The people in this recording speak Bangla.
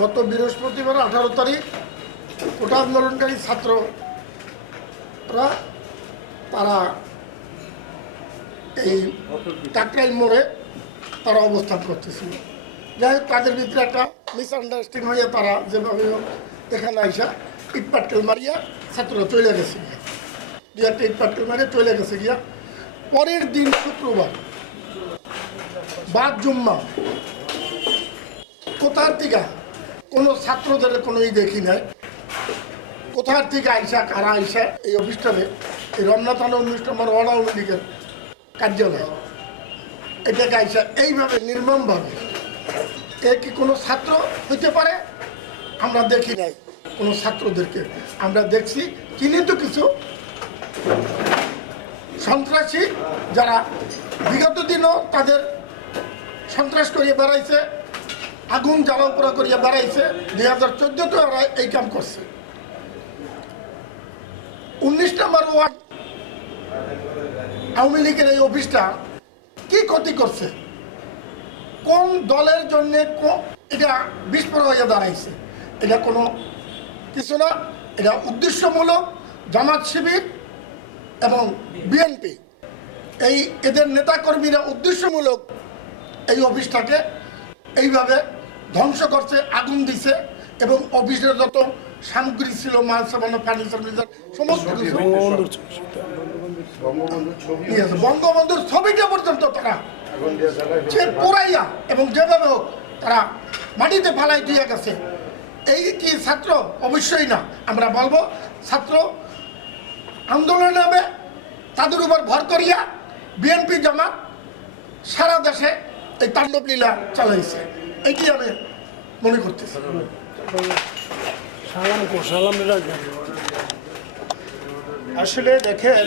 গত বৃহস্পতিবার 18 তারিখ কোটা আন্দোলনকারী ছাত্ররা তারা এই কাকরাইল মোড়ে তারা অবস্থান করতেছিল। যাই হোক তাদের ভিতরে একটা মিসআন্ডারস্ট্যান্ডিং হয়ে তারা যেভাবে এখানে আইসা ইটপাটকেল মারিয়া ছাত্ররা চলে গেছে গিয়া, দু একটা ইটপাটকেল মারিয়া চলে গেছে গিয়া। পরের দিন শুক্রবার বাদ জুম্মা কোথার থেকে কোনো ছাত্রদের কোনো দেখি নাই, কোথার থেকে আইসা কারা আইসা এই অফিসটাতে এই রমনা থানা 19 নম্বর ওয়ার্ড আওয়ামী লীগের কার্যালয় এটাকে আইসা এইভাবে নির্মমভাবে এ কি কোনো ছাত্র হইতে পারে? আমরা দেখি নাই কোনো ছাত্রদেরকে, আমরা দেখছি চিহ্নিত কিছু সন্ত্রাসী যারা বিগত দিনও তাদের সন্ত্রাস করিয়ে বেড়াইছে, আগুন জ্বালাও পোড়া করিয়া বেড়াইছে। 2014-তেও ওরা এই কাম করছে। 19 নম্বর ওয়ার্ড আওয়ামী লীগের এই অফিসটা কি ক্ষতি করছে, কোন দলের জন্য এটা বিস্ফোরণ হয়ে দাঁড়াইছে? এটা কোনো কিছু না, এটা উদ্দেশ্যমূলক জামাত শিবির এবং বিএনপি এই এদের নেতাকর্মীরা উদ্দেশ্যমূলক এই অফিসটাকে এইভাবে ধ্বংস করছে, আগুন দিছে এবং অফিসের যত সামগ্রী ছিল, মাল সামান্য ফার্নিচার সমস্ত কিছু, বঙ্গবন্ধুর ছবিটা পর্যন্ত তারা যে পোড়াইয়া এবং যেভাবে হোক তারা মাটিতে ফালাই দিয়ে গেছে। এই কি ছাত্র? অবশ্যই না। আমরা বলবো ছাত্র আন্দোলনে নামে তাদের উপর ভর করিয়া বিএনপি জামাত সারা দেশে এই তাণ্ডব লীলা চালাইছে, এইটি আমি মনে করতেছি। আসলে দেখেন,